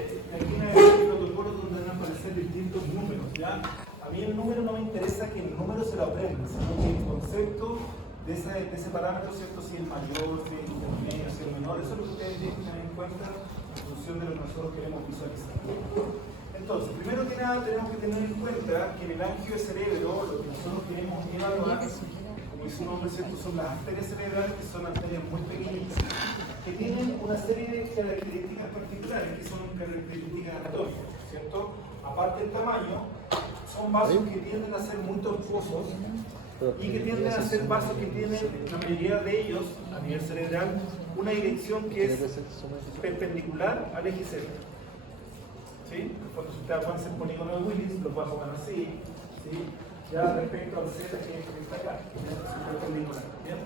aquí en el protocolo donde van a aparecer distintos números, ¿ya? A mí el número no me interesa que el número se lo aprenda, sino que el concepto de ese parámetro, ¿cierto? Si es mayor, si es intermedio, si es menor, eso es lo que ustedes tienen que tener en cuenta en función de lo que nosotros queremos visualizar. Entonces, primero que nada tenemos que tener en cuenta que en el angio de cerebro lo que nosotros queremos evaluar, como dice su nombre, ¿cierto? Son las arterias cerebrales, que son arterias muy pequeñitas, que tienen una serie de características particulares, que son características anatómicas, ¿cierto? Aparte del tamaño, son vasos que tienden a ser muy tortuosos y que tienden a ser vasos que tienen, la mayoría de ellos, a nivel cerebral, una dirección que es perpendicular al eje cerebral. ¿Sí? Cuando ustedes avancen el polígono de Willis, los vasos van así, ¿sí? Ya respecto al Z que está acá, que es perpendicular. ¿Bien?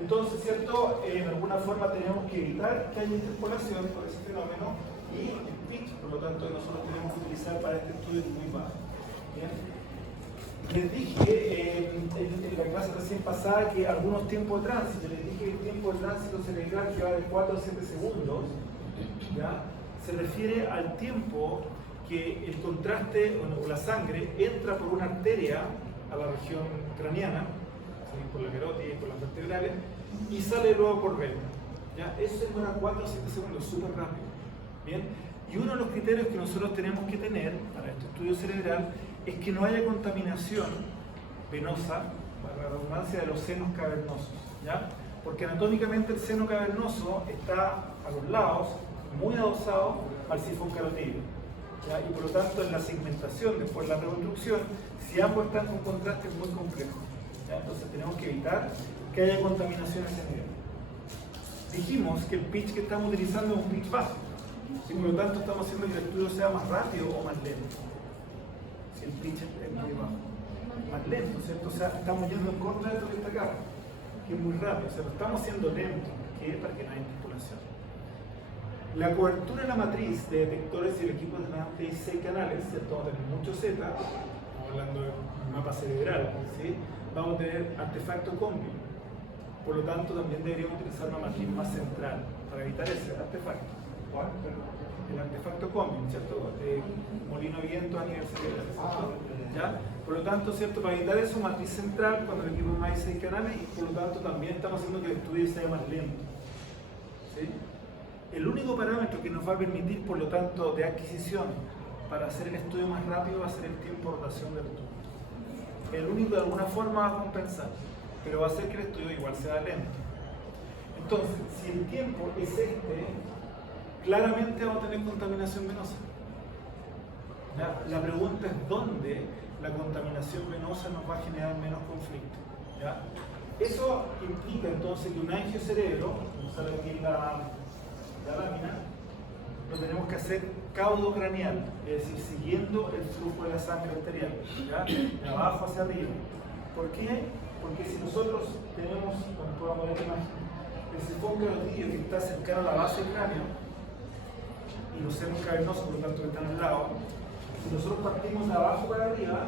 Entonces, ¿cierto? En alguna forma tenemos que evitar que haya interpolación por ese fenómeno y el pitch, por lo tanto, nosotros tenemos que utilizar para este estudio muy bajo. ¿Bien? Les dije en la clase recién pasada que algunos tiempos de tránsito, les dije que el tiempo de tránsito cerebral que va de 4 a 7 segundos, ¿ya? Se refiere al tiempo que el contraste o la sangre entra por una arteria a la región craneana, ¿sí? Por la carótida y por las vertebrales, y sale luego por vena. ¿Ya? Eso se demora 4 a 7 segundos, súper rápido. ¿Bien? Y uno de los criterios que nosotros tenemos que tener para este estudio cerebral es que no haya contaminación venosa, para la redundancia, de los senos cavernosos. ¿Ya? Porque anatómicamente el seno cavernoso está a los lados, muy adosado al sifón carotídeo. ¿Ya? Y por lo tanto en la segmentación, después de la reconstrucción, si ambos están con contraste es muy complejo. ¿Ya? Entonces tenemos que evitar que haya contaminación a ese nivel. Dijimos que el pitch que estamos utilizando es un pitch bajo. Y por lo tanto estamos haciendo que el estudio sea más rápido o más lento. Si el pitch es muy bajo. Más lento, ¿cierto? O sea, estamos yendo en contra de lo que está acá, que es muy rápido. O sea, lo estamos haciendo lento, para que no haya interpolación. La cobertura de la matriz de detectores y el equipo de delante de 6 canales, ¿cierto? Vamos a tener mucho Z, estamos hablando de un mapa cerebral, ¿sí? Vamos a tener artefacto combi. Por lo tanto, también deberíamos utilizar una matriz más central para evitar ese artefacto. El artefacto combi, ¿cierto? Molino de viento a nivel cerebral, ¿cierto? ¿Ya? Por lo tanto, ¿cierto? Para evitar eso, matriz central cuando el equipo más de 6 canales y por lo tanto también estamos haciendo que el estudio sea más lento. ¿Sí? El único parámetro que nos va a permitir, por lo tanto, de adquisición para hacer el estudio más rápido va a ser el tiempo de rotación del tubo. El único de alguna forma va a compensar, pero va a hacer que el estudio igual sea lento. Entonces, si el tiempo es este, claramente vamos a tener contaminación venosa. ¿Ya? La pregunta es dónde la contaminación venosa nos va a generar menos conflicto. ¿Ya? Eso implica entonces que un angiocerebro, como sale aquí en la lámina, lo tenemos que hacer caudocraneal, es decir, siguiendo el flujo de la sangre arterial, ¿ya? De abajo hacia arriba. ¿Por qué? Porque si nosotros tenemos, como podemos ver la imagen, el sifón carotídeo que está cercano a la base del cráneo y los senos cavernosos, por lo tanto, que están al lado, si nosotros partimos de abajo para arriba,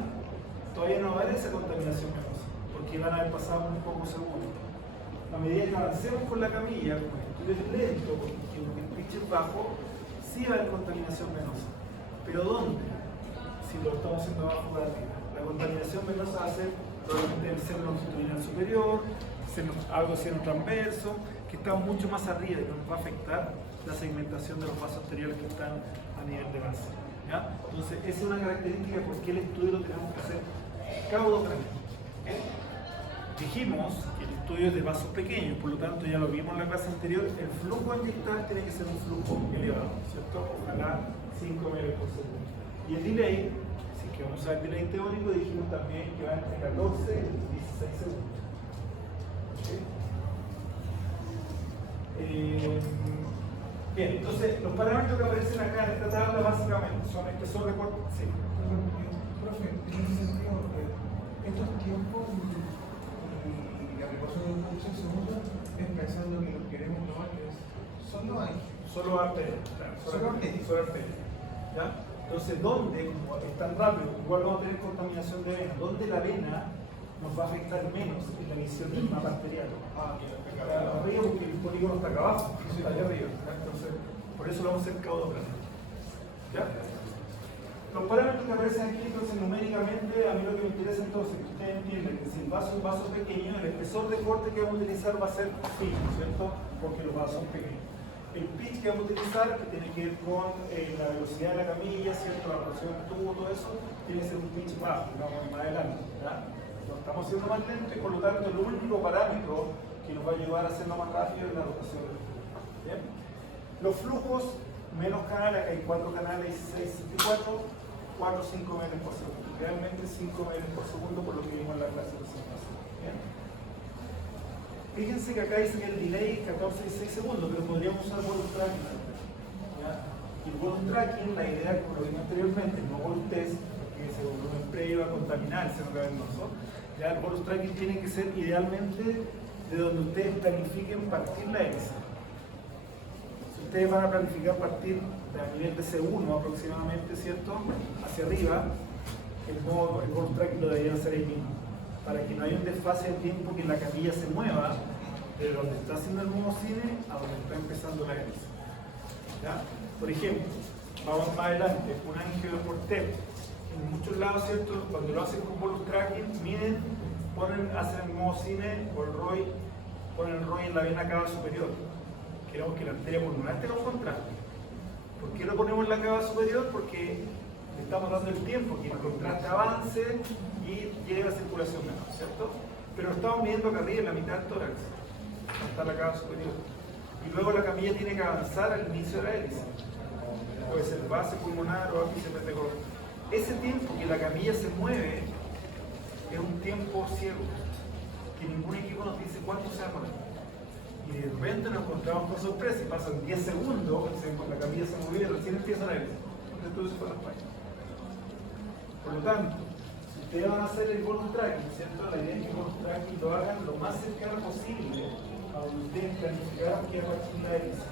todavía no va a haber esa contaminación venosa, porque van a haber pasado unos pocos segundos. A medida que avancemos con la camilla, como el estudio es lento, porque el pitch es bajo, sí va a haber contaminación venosa. ¿Pero dónde? Si lo estamos haciendo abajo para arriba. La contaminación venosa va a ser probablemente el seno longitudinal superior, algo seno transverso, que está mucho más arriba y nos va a afectar la segmentación de los vasos arteriales que están a nivel de base. ¿Ya? Entonces, esa es una característica por qué el estudio lo tenemos que hacer caudocraneal. Dijimos que el estudio es de vasos pequeños, por lo tanto ya lo vimos en la clase anterior, el flujo inyectable tiene que ser un flujo elevado, ¿cierto? Ojalá 5 ml por segundo. Y el delay, si que vamos a ver delay teórico, dijimos también que va entre 14 y 16 segundos. ¿Okay? Bien, entonces los parámetros que aparecen acá en esta tabla básicamente son estos son recortes. Sí. Profe, en ese sentido, estos tiempos y la precaución de 16 segundos es pensando que lo que queremos probar es solo hay. Solo arterias, claro, Solo arterias. solo arterias. ¿Ya? Entonces, ¿dónde, como es tan rápido, igual vamos a tener contaminación de vena? ¿Dónde la vena nos va a afectar menos en la visión del mapa arterial? Arriba, porque el polígono está acá abajo, está allá arriba. ¿Ya? Entonces, por eso lo vamos a hacer caudocraneal. ¿Ya? Los parámetros que aparecen aquí, entonces numéricamente, a mí lo que me interesa entonces es que ustedes entiendan que si el vaso es un vaso pequeño, el espesor de corte que vamos a utilizar va a ser fino, ¿cierto? Porque los vasos son pequeños. El pitch que vamos a utilizar, que tiene que ver con la velocidad de la camilla, ¿cierto? La rotación del tubo, todo eso, tiene que ser un pitch bajo, digamos, más adelante, ¿ya? Lo estamos haciendo más lento y por lo tanto el único parámetro que nos va a ayudar a hacerlo más rápido es la rotación del tubo. ¿Bien? Los flujos, menos canales, acá hay 4 canales, 64, 4 o 5 metros por segundo. Realmente 5 metros por segundo por lo que vimos en la clase de presentación. ¿Bien? Fíjense que acá dice que el delay es 14,6 segundos, pero podríamos usar bonus tracking. ¿Ya? Y el bonus tracking, la idea, como lo vimos anteriormente, no bonus test, porque ese volumen previo va a contaminar el seno cavernoso. Ya el bonus tracking tiene que ser idealmente de donde ustedes planifiquen partir la hélice. Si ustedes van a planificar partir a nivel de C1 aproximadamente, ¿cierto? Hacia arriba, el bonus tracking lo deberían hacer ahí mismo, para que no haya un desfase de tiempo que la camilla se mueva de donde está haciendo el nuevo cine a donde está empezando la hélice. ¿Ya? Por ejemplo, vamos más adelante, un ángel por TEP. En muchos lados, ¿cierto? Cuando lo hacen con bonus tracking, miden, hacen el nuevo cine o el ROI, ponen el ROI en la vena cava superior. Queremos que la arteria pulmonar tenga un contraste. ¿Por qué lo ponemos en la cava superior? Porque le estamos dando el tiempo que el contraste avance y llegue a la circulación menor, ¿cierto? Pero lo estamos midiendo acá arriba en la mitad del tórax, hasta la cava superior. Y luego la camilla tiene que avanzar al inicio de la hélice. Puede ser base pulmonar o ápice petegoso. Ese tiempo que la camilla se mueve es un tiempo ciego, que ningún equipo nos dice cuánto se va a poner. Y de repente nos encontramos con sorpresa y pasan 10 segundos, la camilla se mueve y recién empieza la hélice. Entonces todo eso fue la falla. Por lo tanto, si ustedes van a hacer el bonus tracking, ¿cierto? La idea es que el bonus tracking lo hagan lo más cercano posible a donde ustedes planificaron que va a partir la hélice,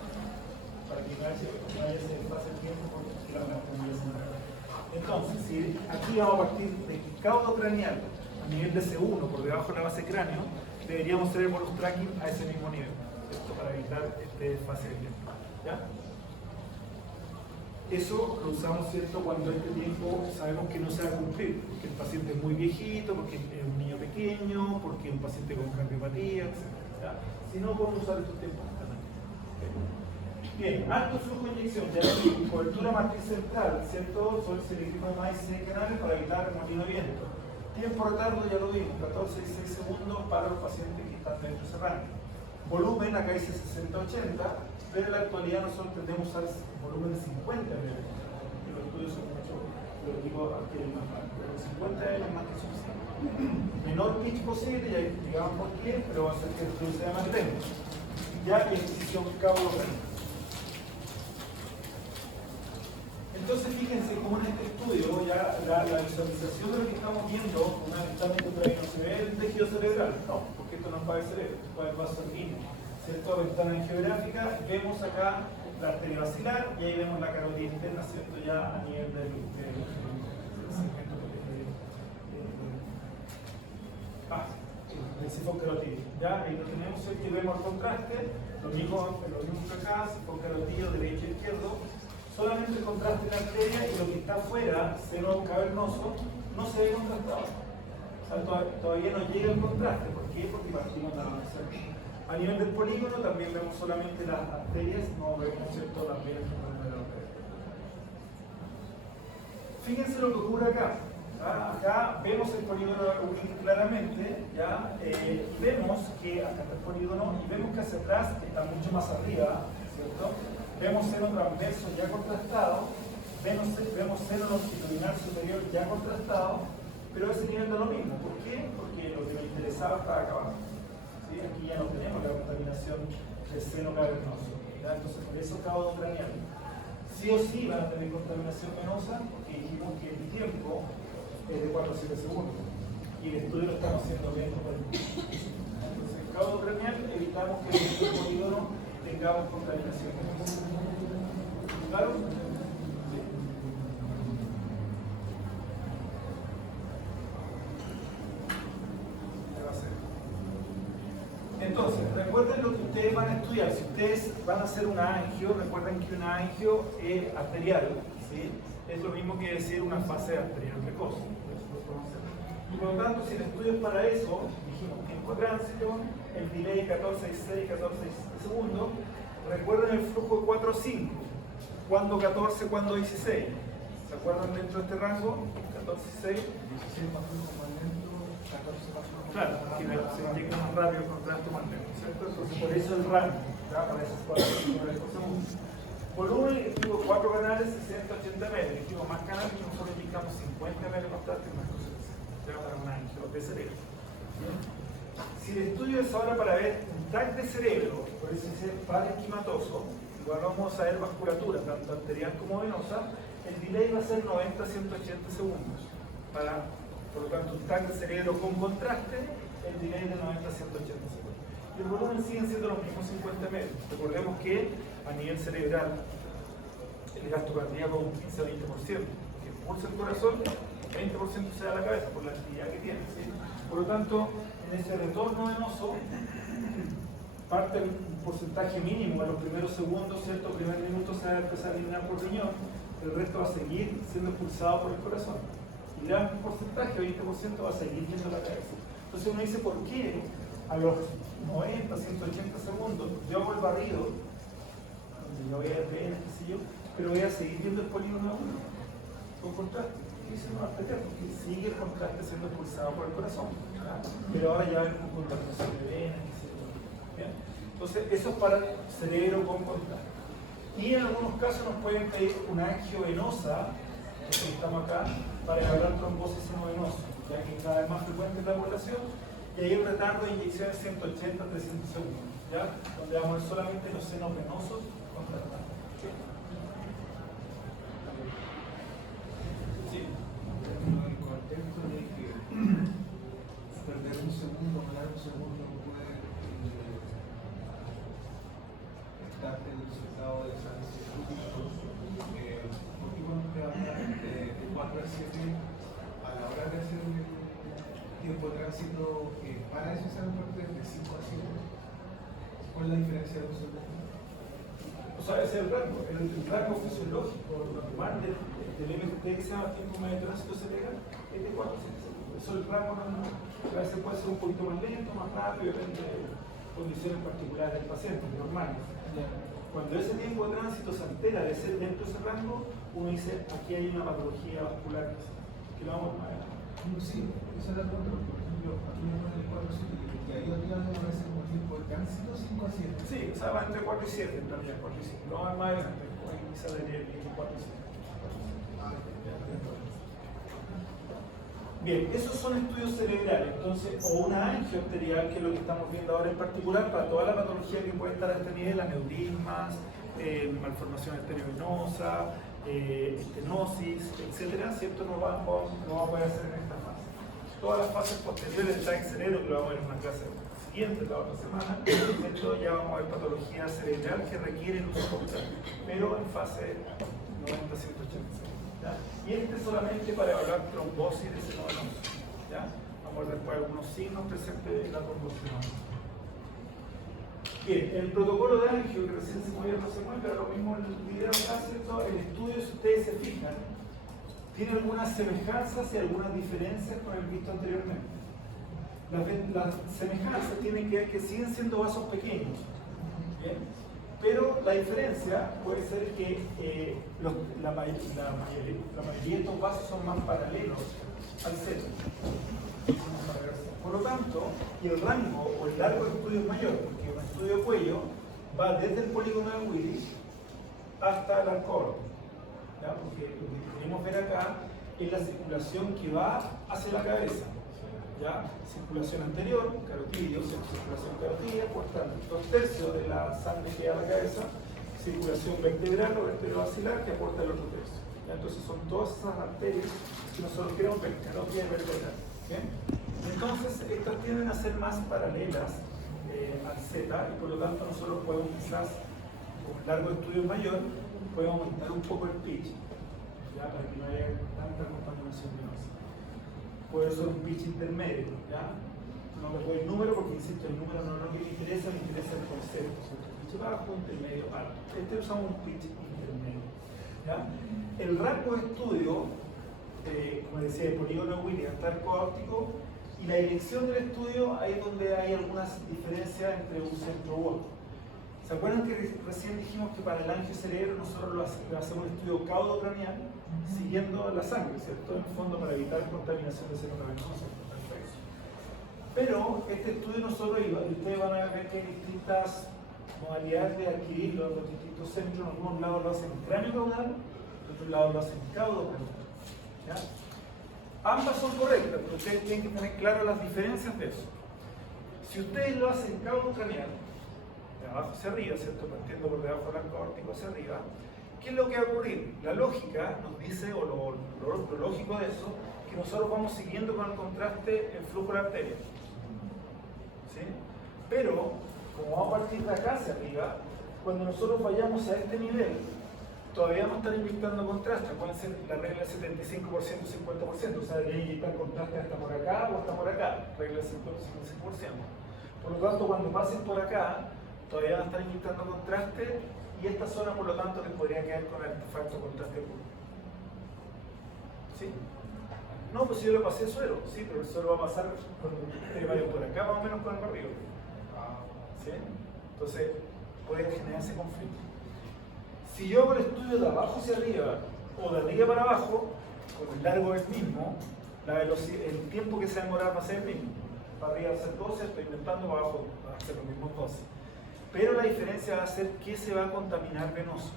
para que no haya ese desfase de tiempo porque la camilla se mueve. Entonces, si aquí vamos a partir de caudo craneal a nivel de C1 por debajo de la base cráneo, deberíamos hacer el bonus tracking a ese mismo nivel, ¿cierto? Para evitar este desfase de tiempo. ¿Ya? Eso lo usamos, ¿cierto?, cuando este tiempo sabemos que no se va a cumplir, porque el paciente es muy viejito, porque es un niño pequeño, porque es un paciente con cardiopatía, etc. ¿Ya? Si no, podemos usar estos tiempos también. Bien, alto flujo de inyección, ya aquí, cobertura matriz central, ¿cierto? Sobre el cilindro de maíz y canales para evitar el molino de viento. Tiempo retardo, ya lo vimos, 14,6 segundos para los pacientes que están dentro de ese rango. Volumen, acá dice 60-80, pero en la actualidad nosotros tendemos a usar volumen de 50 ml. Los estudios son mucho, los digo que es más bajo, pero 50 ml es más que suficiente. Menor pitch posible, ya digamos por qué, pero va a hacer que el estudio sea más lento. Ya que decisión cabo local. Entonces fíjense cómo en este estudio ya la visualización de lo que estamos viendo, fundamentalmente todavía no se ve el tejido cerebral, no, porque esto no es para el cerebro, es para el vaso sanguíneo, ¿cierto? Ventana geográfica, vemos acá la arteria basilar y ahí vemos la carótida interna, ¿cierto? Ya a nivel del segmento del sifón carotídeo. Ya ahí lo tenemos, ¿cierto? Y vemos el contraste, lo mismo que acá, sifón carotídeo derecho e izquierdo. Solamente el contraste en la arteria y lo que está afuera, seno cavernoso, no se ve contrastado. O sea, todavía no llega el contraste. ¿Por qué? Porque partimos de la base. A nivel del polígono también vemos solamente las arterias, no vemos, ¿cierto?, las venas que pueden ver la arteria. Fíjense lo que ocurre acá. ¿Ah? Acá vemos el polígono claramente, ¿ya? Vemos que acá está el polígono y vemos que hacia atrás está mucho más arriba, ¿cierto? Vemos seno transverso ya contrastado, vemos seno longitudinal superior ya contrastado, pero a ese nivel da lo mismo. ¿Por qué? Porque lo que me interesaba estaba acá abajo. ¿Sí? Aquí ya no tenemos la contaminación del seno cavernoso. ¿Ya? Entonces, por eso cabo craneal. Sí o sí van a tener contaminación venosa, porque dijimos que el tiempo es de 4 a 7 segundos. Y el estudio lo estamos haciendo lento por el tiempo. Entonces, el cabo craneal evitamos que en el polígono tengamos contaminación. ¿Claro? Sí. ¿Qué va a ser? Entonces, recuerden lo que ustedes ustedes van a estudiar, si ustedes van a hacer una angio, recuerden que una angio es arterial, ¿sí? Es lo mismo que decir una fase arterial precoz. Y por lo tanto, si el estudio es para eso, dijimos tiempo de tránsito, el delay 14, 16, 14 segundos, recuerden el flujo de 4 a 5, cuando 14, cuando 16. ¿Se acuerdan dentro de este rango? 14, 16. 16 más flujo más lento, 14 más flujo más Claro, que se inyecta más rápido el contraste más lento, ¿cierto? Entonces, por eso el rango, ¿ya? Para esos 4 segundos. Volumen, digo 4 canales, 60, 80 metros. Dijimos más canales, nosotros indicamos 50 metros de contraste y más cosas. Ya para un angio de cerebro. Si el estudio es ahora para ver un TAC de cerebro, por eso es parenquimatoso, igual vamos a ver vasculatura, tanto arterial como venosa, el delay va a ser 90 a 180 segundos. Por lo tanto, un TAC de cerebro con contraste, el delay de 90 a 180 segundos. Y el volumen siguen siendo los mismos 50 metros. Recordemos que a nivel cerebral, el gasto cardíaco es un 15 a 20%, que impulsa el corazón, 20% se da a la cabeza por la actividad que tiene, ¿sí? Por lo tanto, en ese retorno venoso, parte un porcentaje mínimo en los primeros segundos, ¿cierto? El primer minuto se va a empezar a eliminar por riñón, el resto va a seguir siendo expulsado por el corazón. Y le dan un porcentaje, 20% va a seguir yendo a la cabeza. Entonces uno dice, ¿por qué a los 90, 180 segundos yo hago el barrido, donde yo voy a ver, qué sé yo, pero voy a seguir viendo el polígono 1 con contraste? Dice no, porque sigue el contraste siendo expulsado por el corazón, ¿verdad? Pero ahora ya hay un contaminación de venas, qué sé yo. ¿Bien? Entonces, eso es para el cerebro con contraste. Y en algunos casos nos pueden pedir una angiovenosa, que estamos acá, para evaluar trombosis senovenosa, ya que cada vez más frecuente en la población, y hay un retardo de inyección de 180 a 300 segundos, ¿ya? Donde vamos a ver solamente los senos venosos contrastados. en el contexto de que perder un segundo, ganar un segundo puede estar en el resultado de esa decisión. ¿Por qué cuando te hablan de 4 a 7 a la hora de hacer el tiempo de tránsito para eso se parte de 5 a 7? ¿Cuál es la diferencia de un segundo? O sea, ese es el rango fisiológico normal del MFT que se llama tiempo medio de tránsito cerebral, es de 4 a 5 segundos. Eso es el rango normal. A veces puede ser un poquito más lento, más rápido, depende de condiciones particulares del paciente, normales. Cuando ese tiempo de tránsito se altera de ser dentro de ese rango, uno dice, aquí hay una patología vascular que lo vamos a ver. Sí, esa es la pregunta. Por ejemplo, aquí me ponen el 4 a 7 y ahí yo digo a veces como tiempo de tránsito 5 a 7. Sí, o sea, va entre 4 y 7 en realidad, 4 y 5. No va más adelante, quizás debería ir 4 y 7. Bien, esos son estudios cerebrales, entonces, o una angio arterial, que es lo que estamos viendo ahora en particular, para toda la patología que puede estar a este nivel, aneurismas, malformación arteriovenosa, estenosis, etcétera, ¿cierto? No va a poder hacer en esta fase. Todas las fases posteriores del TAC cerebro, que lo vamos a ver en una clase siguiente, la otra semana, ¿cierto? Ya vamos a ver patología cerebral que requiere el uso completo, pero en fase 90-180. ¿Ya? Y este solamente para evaluar trombosis de seno venoso. ¿Ya? Vamos a ver después algunos signos presentes de la trombosis venosa. Bien, el protocolo de angio, que recién se movía, no se mueve, pero lo mismo en el video acá, ¿cierto? El estudio, si ustedes se fijan, tiene algunas semejanzas y algunas diferencias con el visto anteriormente. Las semejanzas tienen que ver que siguen siendo vasos pequeños. ¿Bien? Pero la diferencia puede ser que la mayoría de estos vasos son más paralelos al centro. Por lo tanto, y el rango o el largo del estudio es mayor, porque un estudio de cuello va desde el polígono de Willis hasta el arcoro. ¿Ya? Porque lo que queremos ver acá es la circulación que va hacia la cabeza. ¿Ya? Circulación anterior, carotidio, circulación carotidia, aporta 2/3 de la sangre que va a la cabeza, circulación vertebral o vertebrovascular que aporta el otro tercio. ¿Ya? Entonces son todas esas arterias que nosotros queremos ver, carotidia y vertebral. ¿Bien? Entonces estas tienden a ser más paralelas al Z y por lo tanto nosotros podemos quizás, con un largo estudio mayor, podemos aumentar un poco el pitch, ¿ya? Para que no haya tanta contaminación venosa. Puede ser un pitch intermedio, ¿ya? no les doy el número porque, insisto, el número no es lo que me interesa el concepto, ¿cierto? Pitch bajo, intermedio, alto. Usamos un pitch intermedio. ¿Ya? El rango de estudio, como decía, el polígono de Williams, está arco óptico, y la dirección del estudio, ahí es donde hay algunas diferencias entre un centro u otro. ¿Se acuerdan que recién dijimos que para el angiocerebro nosotros lo hacemos un estudio caudocraneal siguiendo la sangre, ¿cierto? En el fondo para evitar contaminación de seno cavernoso. Perfecto. Pero este estudio nosotros, y ustedes van a ver que hay distintas modalidades de adquirir los distintos centros. En algunos lados lo hacen cráneo caudal, en otros lados lo hacen caudocraneal. ¿Ya? Ambas son correctas, pero ustedes tienen que tener claras las diferencias de eso. Si ustedes lo hacen caudocraneal, de abajo hacia arriba, ¿cierto? Partiendo por debajo del arco órtico hacia arriba, ¿qué es lo que va a ocurrir? La lógica nos dice, o lo lógico de eso, que nosotros vamos siguiendo con el contraste el flujo de la arteria. ¿Sí? Pero, como vamos a partir de acá hacia arriba, cuando nosotros vayamos a este nivel, todavía no están inyectando contraste. Pueden ser la regla del 75%, 50%, o sea, deberían inyectar contraste hasta por acá o hasta por acá, regla del 55%. Por lo tanto, cuando pasen por acá, todavía no están inyectando contraste, y esta zona, por lo tanto, les podría quedar con artefacto contraste puro. ¿Sí? No, pues si yo le pasé suero, sí, pero el suero va a pasar cuando ustedes vayan por acá, más o menos por el barrio. ¿Sí? Entonces, puede generarse conflicto. Si yo hago el estudio de abajo hacia arriba o de arriba para abajo, con el largo es el mismo, el tiempo que se va a demorar va a ser el mismo. Para arriba va a ser 12, estoy inventando, para abajo va a ser los mismos 12. Pero la diferencia va a ser que se va a contaminar venoso.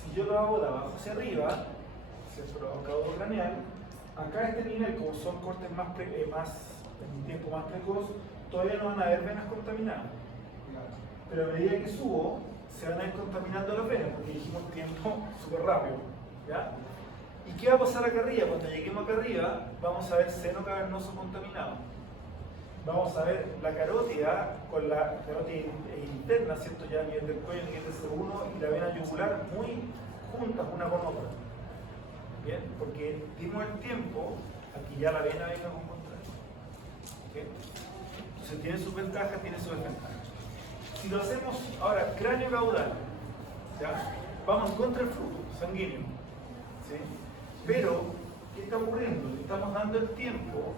Si yo lo hago de abajo hacia arriba, ¿cierto? Lo hago caudocraneal, acá a este nivel, como son cortes en un tiempo más precoz, todavía no van a haber venas contaminadas. Pero a medida que subo, se van a ir contaminando las venas, porque dijimos tiempo súper rápido. ¿Ya? ¿Y qué va a pasar acá arriba? Cuando lleguemos acá arriba, vamos a ver seno cavernoso contaminado. Vamos a ver la carótida con la carótida interna, ¿cierto? Ya a nivel del cuello, a nivel del C1, y la vena yugular muy juntas una con otra. ¿Bien? Porque dimos el tiempo a que ya la vena venga con contraste. ¿Okay? Entonces tiene sus ventajas, tiene sus desventajas. Si lo hacemos ahora cráneo caudal, ¿ya? Vamos en contra del flujo sanguíneo, ¿sí? Pero, ¿qué está ocurriendo? Le estamos dando el tiempo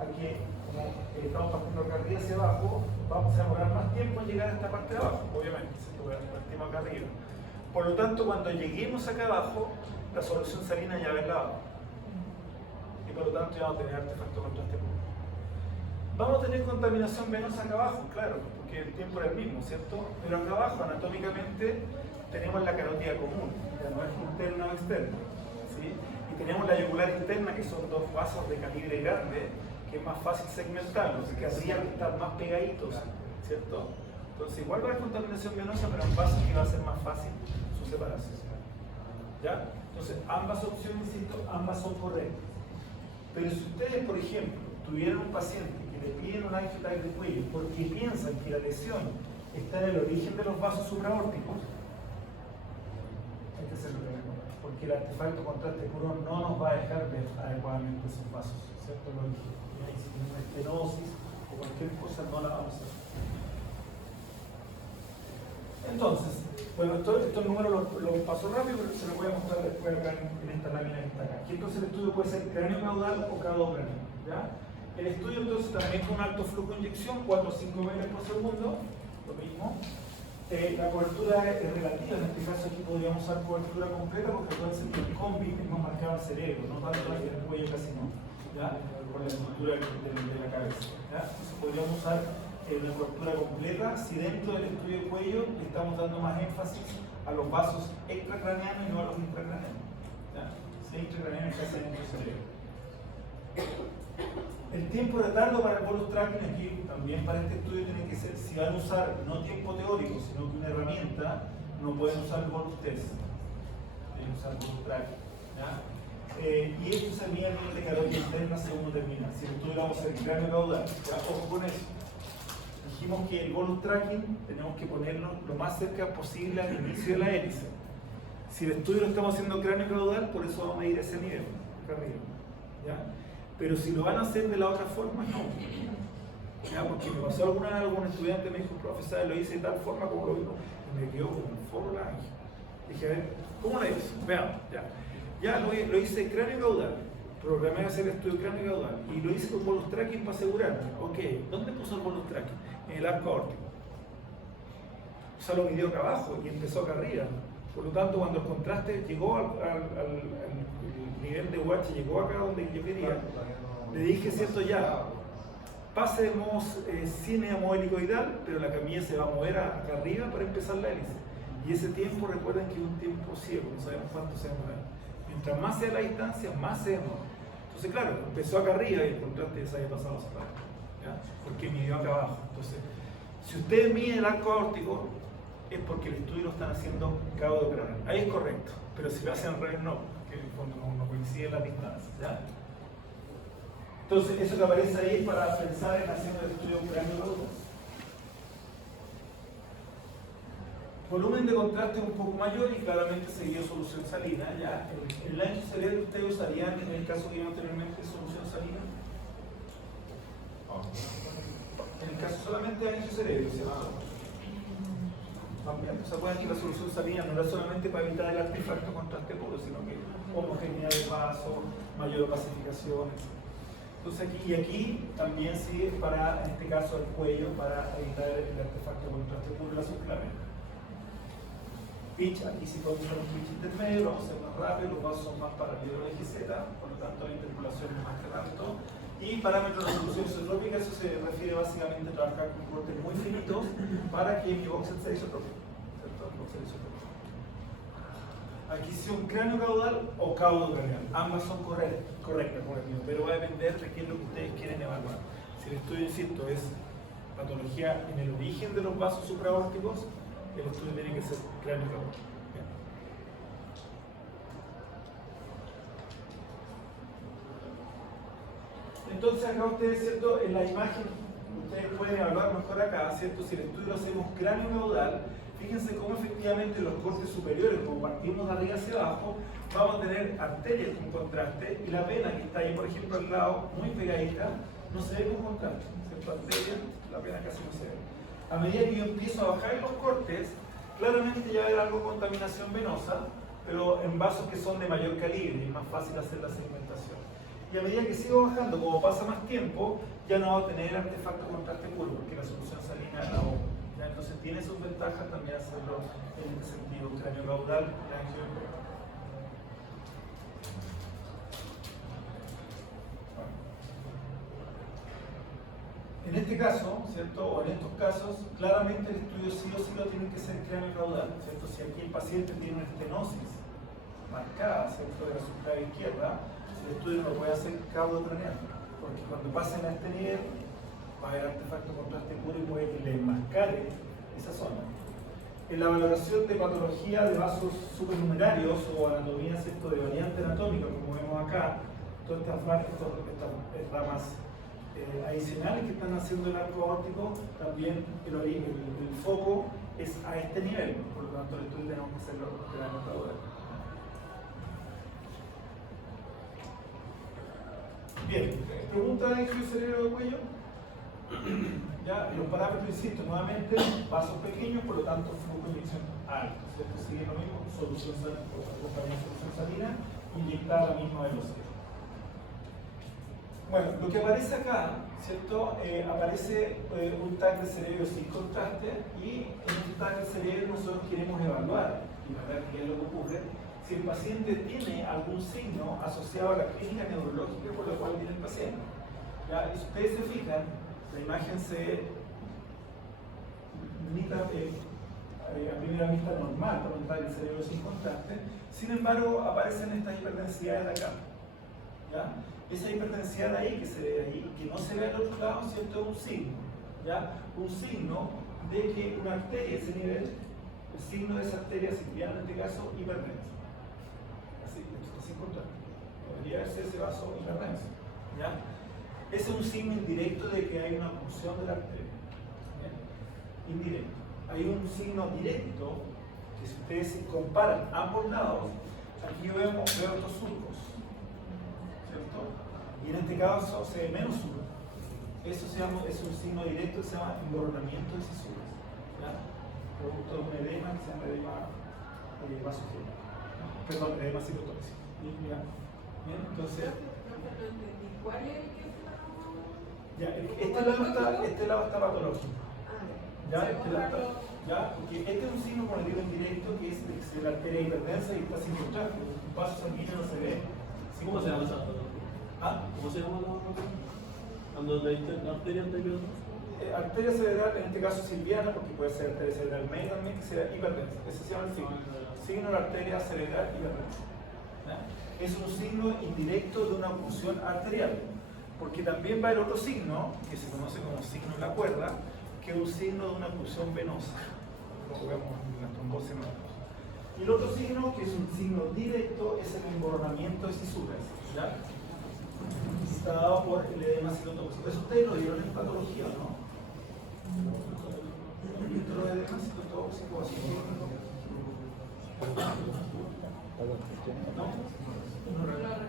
a que, como estamos partiendo acá arriba hacia abajo, vamos a demorar más tiempo en llegar a esta parte de abajo, obviamente, si partimos acá arriba. Por lo tanto, cuando lleguemos acá abajo, la solución salina ya va al lado. Y por lo tanto ya vamos a tener artefacto contraste puro. Vamos a tener contaminación venosa acá abajo, claro, porque el tiempo era el mismo, ¿cierto? Pero acá abajo, anatómicamente, tenemos la carótida común, ya no es interna o externa, ¿sí? Y tenemos la yugular interna, que son dos vasos de calibre grande, que es más fácil segmentarlos, que habrían que estar más pegaditos, ¿cierto? Entonces igual va a haber contaminación venosa, pero en vasos que va a ser más fácil su separación. ¿Ya? Entonces ambas opciones, insisto, ambas son correctas. Pero si ustedes, por ejemplo, tuvieran un paciente que le piden un angiotac de cuello porque piensan que la lesión está en el origen de los vasos supraórticos, hay que hacerlo porque el artefacto contraste puro no nos va a dejar ver adecuadamente esos vasos, ¿cierto? El origen. Y si tiene una estenosis o cualquier cosa, no la vamos a hacer. Entonces, bueno, estos números los paso rápido, pero se los voy a mostrar después acá en esta lámina que está acá. Aquí entonces el estudio puede ser cráneo caudal o caudocraneal, ¿ya? El estudio entonces también con un alto flujo de inyección, 4 o 5 veces por segundo, lo mismo. La cobertura es relativa, en este caso aquí podríamos usar cobertura completa porque puede ser que el combi es más marcado al cerebro, no tanto el cuello casi no, ¿ya? Por la estructura de la cabeza, ¿ya? Entonces podríamos usar una cobertura completa si dentro del estudio de cuello le estamos dando más énfasis a los vasos extracraneanos y no a los intracraneanos, ¿ya? Si hay intracraneanos que hacen dentro del cerebro. El tiempo de retardo para el bolus tracking aquí también para este estudio tiene que ser, si van a usar no tiempo teórico, sino que una herramienta, no pueden usar el bolus test, pueden usar el bolus tracking, ¿ya? Y esto se mide a nivel de carótida interna según uno termina. Si el estudio lo vamos a hacer cráneo caudal, ¿ya? Ojo con eso. Dijimos que el bolus tracking tenemos que ponerlo lo más cerca posible al inicio de la hélice. Si el estudio lo estamos haciendo cráneo caudal, por eso vamos a ir a ese nivel, acá arriba, ¿ya? Pero si lo van a hacer de la otra forma, no. ¿Ya? Porque me pasó alguna vez, algún estudiante me dijo, profesor, lo hice de tal forma como lo digo, y me quedó como un foro largo. Dije, a ver, ¿cómo lo hice? Veamos, ya. Ya lo hice cráneo caudal, programé hacer estudio cráneo caudal, y lo hice con bonus tracking para asegurarme. Ok, ¿dónde puso el bonus tracking? En el arco aórtico. O sea, lo midió acá abajo y empezó acá arriba. Por lo tanto, cuando el contraste llegó al nivel de UH, llegó acá donde yo quería, le dije, cierto, ya, pasemos cine a modo helicoidal, pero la camilla se va a mover acá arriba para empezar la hélice. Y ese tiempo, recuerden que es un tiempo ciego, no sabemos cuánto se demora. Mientras más sea la distancia, más se demora. Entonces, claro, empezó acá arriba y el contraste se había pasado hacia abajo, ¿ya? Porque midió acá abajo. Entonces, si ustedes miden el arco aórtico, es porque el estudio lo están haciendo caudo cráneo. Ahí es correcto, pero si lo hacen al revés, no, porque en el fondo no coinciden las distancias, ¿ya? Entonces, eso que aparece ahí es para pensar en haciendo el estudio cráneo caudal. Volumen de contraste un poco mayor y claramente seguido solución salina. ¿Ya? El ancho cerebro ustedes usarían, en el caso que vimos anteriormente, solución salina. En el caso solamente de ancho cerebro, ¿cierto? También, o sea, pueden que la solución salina no era solamente para evitar el artefacto contraste puro, sino que homogeneidad de paso, mayor opacificación, etc. Entonces aquí también sirve para, en este caso, el cuello, para evitar el artefacto contraste puro y la subclavia. Pitch, aquí sí podemos usar un pitch intermedio, vamos a hacer más rápido, los vasos son más paralelos al XZ, por lo tanto la interpolación es más alto. Y parámetros de resolución isotrópica, eso se refiere básicamente a trabajar con cortes muy finitos para que mi voxel sea isotrópico. ¿Cierto? Voxel isotrópico. Adquisición cráneo caudal o caudo craneal. Ambas son correctas, pero va a depender de qué es lo que ustedes quieren evaluar. Si el estudio, insisto, es patología en el origen de los vasos supraórticos, el estudio tiene que ser cráneo caudal. Entonces acá ustedes, ¿cierto? En la imagen, ustedes pueden evaluar mejor acá, ¿cierto? Si el estudio lo hacemos cráneo caudal, fíjense cómo efectivamente los cortes superiores, como partimos de arriba hacia abajo, vamos a tener arterias con contraste y la vena que está ahí, por ejemplo, al lado, muy pegadita, no se ve con contraste, ¿cierto? Arteria, la vena casi no se ve. A medida que yo empiezo a bajar los cortes, claramente ya va a haber algo de contaminación venosa, pero en vasos que son de mayor calibre y es más fácil hacer la segmentación. Y a medida que sigo bajando, como pasa más tiempo, ya no va a tener artefacto contraste puro, porque la solución salina es la O. Entonces tiene sus ventajas también hacerlo en este sentido, cráneo caudal y angio. En este caso, ¿cierto? O en estos casos, claramente el estudio sí o sí lo tiene que ser cráneo caudal, ¿cierto? Si aquí el paciente tiene una estenosis marcada, ¿cierto? De la subclavia izquierda, el estudio no puede hacer caudo craneal, porque cuando pasen a este nivel va a haber artefacto contraste puro y puede que le enmascare esa zona. En la valoración de patología de vasos supernumerarios o anatomía, ¿cierto? De variante anatómica, como vemos acá, todas estas ramas adicionales que están haciendo el arco aórtico, también el foco es a este nivel, por lo tanto el estudio tenemos que hacerlo cráneo caudal. Bien, pregunta de angio cerebro de cuello. Ya, los parámetros, insisto, nuevamente, vasos pequeños, por lo tanto, flujo de inyección alto. ¿Cierto? Sigue lo mismo, solución salina, inyectada a la misma velocidad. Bueno, lo que aparece acá, ¿cierto? Aparece un tag de cerebro sin contraste y en este tag de cerebro nosotros queremos evaluar, y para ver qué es lo que ocurre, si el paciente tiene algún signo asociado a la clínica neurológica por la cual viene el paciente. ¿Ya? Y si ustedes se fijan, la imagen se limita a primera vista normal para un tag de cerebro sin contraste, sin embargo aparecen estas hiperdensidades de acá. ¿Ya? Esa hiperdensidad de ahí que se ve ahí, que no se ve al otro lado, ¿cierto? Es un signo. ¿Ya? Un signo de que una arteria, ese nivel, el signo de esa arteria siciliana en este caso, hiperdensa. Así, esto está sin contraste. Podría verse ese vaso hiperdenso. ¿Ya? Ese es un signo indirecto de que hay una oclusión de la arteria. ¿Bien? Indirecto. Hay un signo directo que si ustedes comparan ambos lados, aquí veo estos surcos, ¿cierto? Y en este caso se ve menos surco. Eso se llama, es un signo directo, se llama emborronamiento de cisuras, ¿ya? Producto de un edema que se llama edema vasogénico, perdón, edema citotóxico. ¿Ya? Bien, entonces, ¿Cuál es el que se ya, este lado está patológico. ¿Ya? ¿Ya? Porque este es un signo, como le digo, indirecto, que es de la arteria hipertensa y está sin contraste. Un paso sanguíneo no se ve. ¿Cómo se llama esa? ¿Ah? ¿Cómo se llama cuando te diste la arteria anterior? Arteria cerebral, en este caso silviana, porque puede ser arteria cerebral media también, que sea hipertensa. Ese se llama el signo. Signo de la arteria cerebral hipertensa. ¿Ya? Es un signo indirecto de una oclusión arterial. Porque también va a haber otro signo, que se conoce como signo de la cuerda, que es un signo de una oclusión venosa, como vemos en la trombosis venosa. Y el otro signo, que es un signo directo, es el emborronamiento de cisuras. ¿Ya? Está dado por el edema citotóxico. Eso ustedes lo vieron en patología, ¿no? ¿Han visto lo de edema citotóxico? No recuerdo.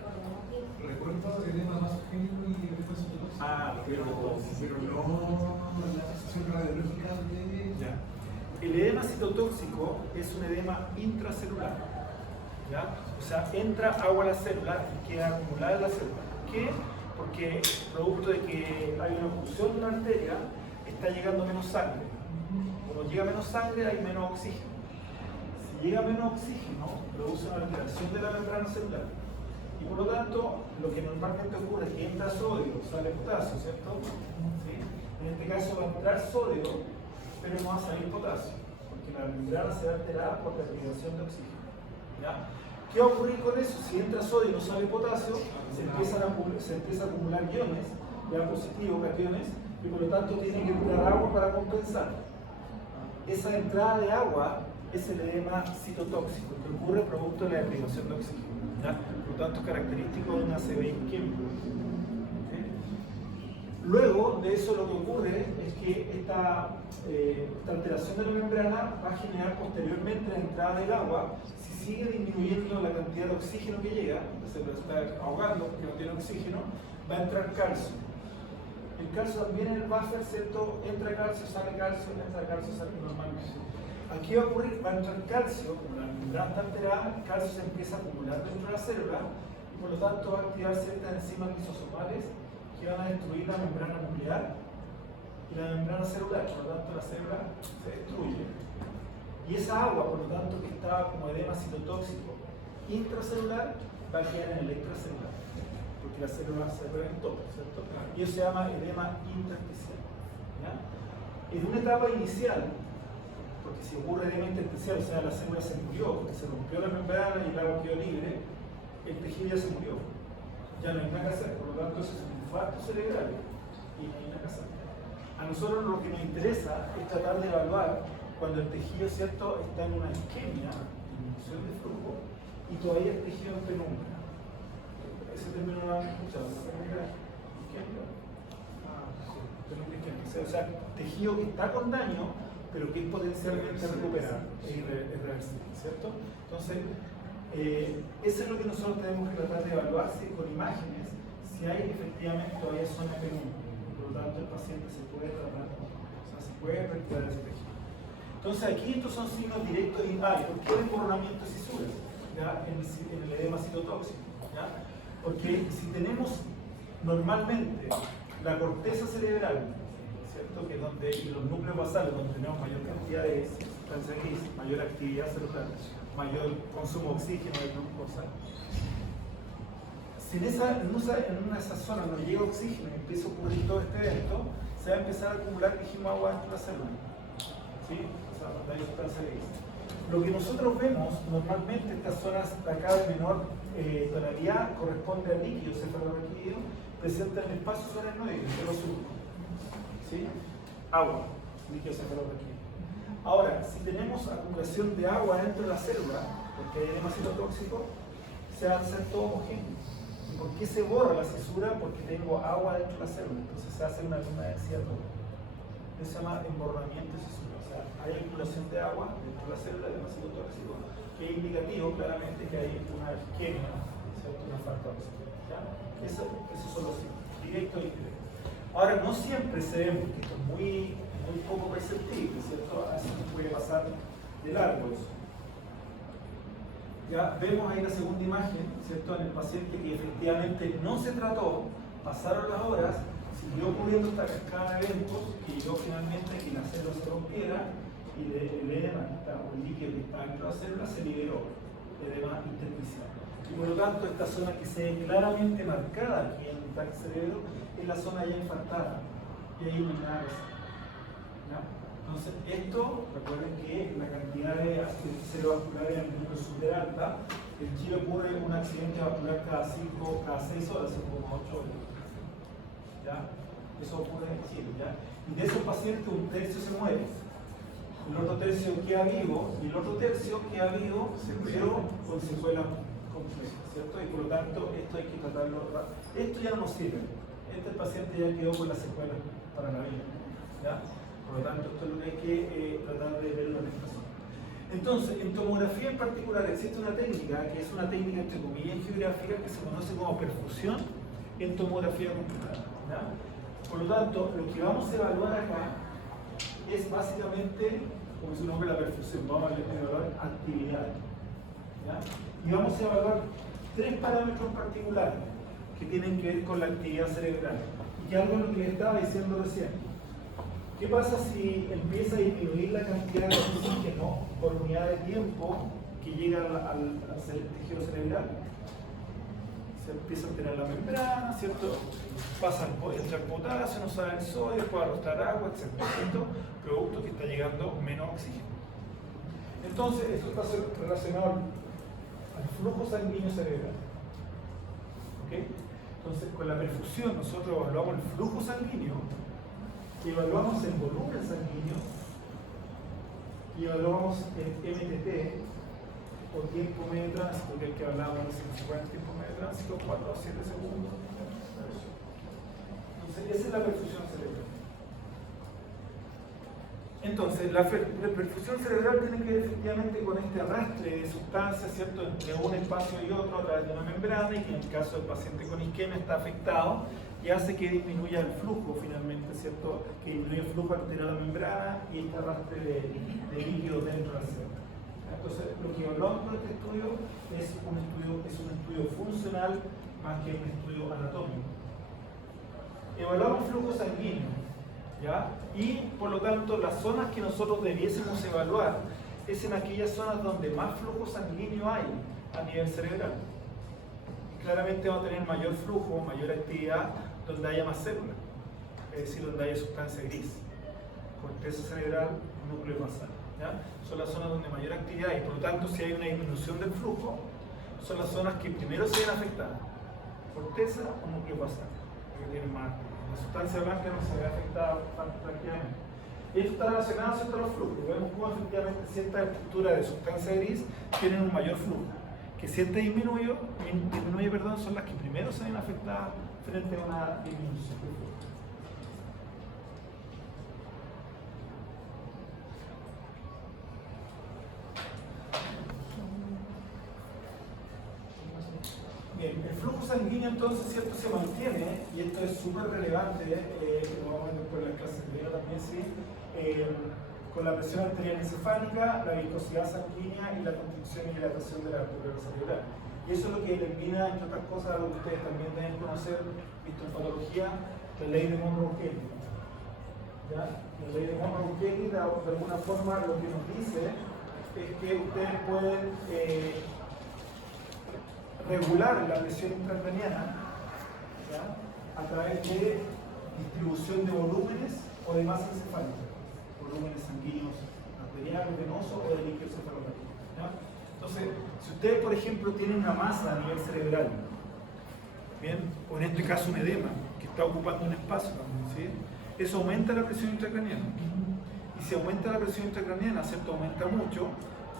Recuerdo el edema vasogénico y el edema citotóxico. Ah, pero no la sensación radiológica de... Ya. El edema citotóxico es un edema intracelular. ¿Ya? O sea, entra agua a la célula y queda acumulada en la célula. ¿Por qué? Porque producto de que hay una oclusión de una arteria, está llegando menos sangre. Como llega menos sangre, hay menos oxígeno. Si llega menos oxígeno, produce una alteración de la membrana celular. Y por lo tanto, lo que normalmente ocurre es que entra sodio, sale potasio, ¿cierto? ¿Sí? En este caso va a entrar sodio, pero no va a salir potasio, porque la membrana se va a alterar por la liberación de oxígeno. ¿Ya? ¿Qué va a ocurrir con eso? Si entra sodio y no sale potasio, se empieza a acumular iones, ya positivos, cationes, y por lo tanto tiene que entrar agua para compensar. Esa entrada de agua es el edema citotóxico, que ocurre producto de la deprivación de oxígeno. ¿Ya? Por lo tanto, es característico de una CBI isquémica. ¿Sí? Luego de eso, lo que ocurre es que esta alteración de la membrana va a generar posteriormente la entrada del agua. Si sigue disminuyendo la cantidad de oxígeno que llega, se lo está ahogando porque no tiene oxígeno, va a entrar calcio. El calcio también en el buffer, ¿cierto? Entra calcio, sale normalmente. Aquí va a ocurrir, va a entrar calcio, como la membrana está alterada, el calcio se empieza a acumular dentro de la célula y por lo tanto va a activar ciertas enzimas lisosomales que van a destruir la membrana nuclear y la membrana celular, por lo tanto la célula se destruye. Y esa agua, por lo tanto, que estaba como edema citotóxico intracelular, va a quedar en el extracelular, porque la célula se reventó, ¿cierto? Y eso se llama edema intersticial. ¿Ya? En una etapa inicial, porque si ocurre edema intersticial, o sea, la célula se murió, porque se rompió la membrana y el agua quedó libre, el tejido ya se murió. Ya no hay nada que hacer, por lo tanto, eso es un infarto cerebral y no hay nada que hacer. A nosotros lo que nos interesa es tratar de evaluar cuando el tejido, ¿cierto?, está en una isquemia, disminución de flujo, y todavía el tejido en penumbra. Ese término no lo han escuchado, ¿no? Penumbra isquémica. Penumbra isquémica. O sea, tejido que está con daño, pero que es potencialmente recuperable, es irreversible, ¿cierto? Entonces, eso es lo que nosotros tenemos que tratar de evaluar, si con imágenes, si hay efectivamente todavía zona penumbra. Por lo tanto, el paciente se puede tratar, o sea, se puede retirar ese tejido. Entonces, aquí estos son signos directos y ¿por qué el emborronamiento de cisuras? ¿Ya? En el edema citotóxico. ¿Ya? Porque si tenemos normalmente la corteza cerebral, ¿cierto? Que es donde, y los núcleos basales, donde tenemos mayor cantidad de sustancia gris, mayor actividad celular, mayor consumo de oxígeno de glucosa. Si en una de esas zonas no llega oxígeno y empieza a ocurrir todo este evento, se va a empezar a acumular, dijimos, agua dentro de la célula. ¿Sí? O sea, donde hay sustancia gris. Lo que nosotros vemos normalmente, estas zonas de acá de menor tonalidad, corresponde al líquido cefalorraquídeo, presenta el espacio subaracnoideo, el pelo sur. ¿Sí? Agua, líquido cefalorraquídeo. Ahora, si tenemos acumulación de agua dentro de la célula, porque hay edema citotóxico, se va a hacer todo homogéneo. ¿Y por qué se borra la cisura? Porque tengo agua dentro de la célula, entonces se hace una densidad todo. Eso se llama emborronamiento de cisura. O sea, hay acumulación de agua dentro de la célula de edema citotóxico, que es indicativo claramente que hay una isquemia, ¿cierto? Una falta de oxígeno. Esos son los signos, directo e indirecto. Ahora, no siempre se ven, porque esto es muy poco perceptible, ¿cierto? Así que puede pasar de largo eso. Ya vemos ahí la segunda imagen, ¿cierto? En el paciente que efectivamente no se trató, pasaron las horas, siguió ocurriendo esta cascada de eventos que llegó finalmente a que la célula se rompiera y el edema, o el líquido que está dentro de la célula, se liberó, edema intersticial. Y por lo tanto, esta zona que se ve claramente marcada aquí en el cerebro es la zona ya infartada. Y ahí no hay nada que hacer. ¿Ya? Entonces, esto, recuerden que la cantidad de accidentes cerebrovasculares en el mundo es súper alta. En Chile ocurre un accidente vascular cada 6 horas, como 8 horas. ¿Ya? Eso ocurre en Chile. ¿Ya? Y de esos pacientes, un tercio se muere. El otro tercio queda vivo, y el otro tercio queda vivo, pero con secuelas complejas, ¿cierto? Y por lo tanto, esto hay que tratarlo. Esto ya no nos sirve. Este paciente ya quedó con las secuelas para la vida. ¿Ya? Por lo tanto, esto es lo que hay que tratar de ver en la presentación. Entonces, en tomografía en particular existe una técnica, que es una técnica entre comillas geográfica, que se conoce como perfusión en tomografía computada. ¿Ya? Por lo tanto, lo que vamos a evaluar acá es básicamente, como su nombre, la perfusión. Vamos a evaluar actividades. ¿Ya? Y vamos a evaluar 3 parámetros particulares que tienen que ver con la actividad cerebral. Y que algo es lo que les estaba diciendo recién. ¿Qué pasa si empieza a disminuir la cantidad de oxígeno por unidad de tiempo que llega al tejido cerebral? Se empieza a alterar la membrana, ¿cierto? Pasa entra el potasio, no sale el sodio, puede arrastrar agua, etc. ¿Cierto? Producto que está llegando menos oxígeno. Entonces, esto está relacionado al flujo sanguíneo cerebral. ¿Ok? Entonces, con la perfusión nosotros evaluamos el flujo sanguíneo, evaluamos el volumen sanguíneo y evaluamos el MTT o tiempo medio de tránsito, que es el que hablábamos recién. Si fuera el tiempo medio de tránsito, 4 a 7 segundos. Entonces, esa es la perfusión cerebral. Entonces, la perfusión cerebral tiene que ver efectivamente con este arrastre de sustancias, ¿cierto?, entre un espacio y otro a través de una membrana, y que en el caso del paciente con isquemia está afectado y hace que disminuya el flujo finalmente, ¿cierto?, que disminuye el flujo al alterar la membrana y este arrastre de líquido dentro de la célula. Entonces, lo que hablamos con este estudio es un estudio funcional más que un estudio anatómico. Evaluamos flujo sanguíneo, ¿ya? Y por lo tanto, las zonas que nosotros debiésemos evaluar es en aquellas zonas donde más flujo sanguíneo hay a nivel cerebral. Y claramente va a tener mayor flujo, mayor actividad donde haya más células, es decir, donde haya sustancia gris, corteza cerebral, núcleo basal. ¿Ya? Son las zonas donde mayor actividad y por lo tanto, si hay una disminución del flujo, son las zonas que primero se ven afectadas, corteza o núcleo basal, que tienen más. La sustancia blanca no se ve afectada prácticamente. Y esto está relacionado a los flujos. Vemos cómo efectivamente ciertas estructuras de sustancia gris tienen un mayor flujo. Que si este disminuye, son las que primero se ven afectadas frente a una disminución del flujo. Bien, el flujo sanguíneo entonces, ¿cierto?, se mantiene, y esto es súper relevante, lo vamos a ver después en la clase primera también, sí, con la presión arterial encefálica, la viscosidad sanguínea y la constricción y dilatación de la arteria cerebral. Y eso es lo que determina, entre otras cosas, lo que ustedes también deben conocer, visto en patología, la ley de Monro-Kelly. ¿Ya? La ley de Monro-Kelly, de alguna forma, lo que nos dice es que ustedes pueden regular la presión intracraniana, ¿ya?, a través de distribución de volúmenes o de masa encefálica, volúmenes sanguíneos arteriales, venosos o de líquido cefalopático. Entonces, si ustedes, por ejemplo, tienen una masa a nivel cerebral, ¿bien?, o en este caso un edema que está ocupando un espacio también, ¿sí?, eso aumenta la presión intracraniana. Y si aumenta la presión intracraniana, ¿cierto?, aumenta mucho,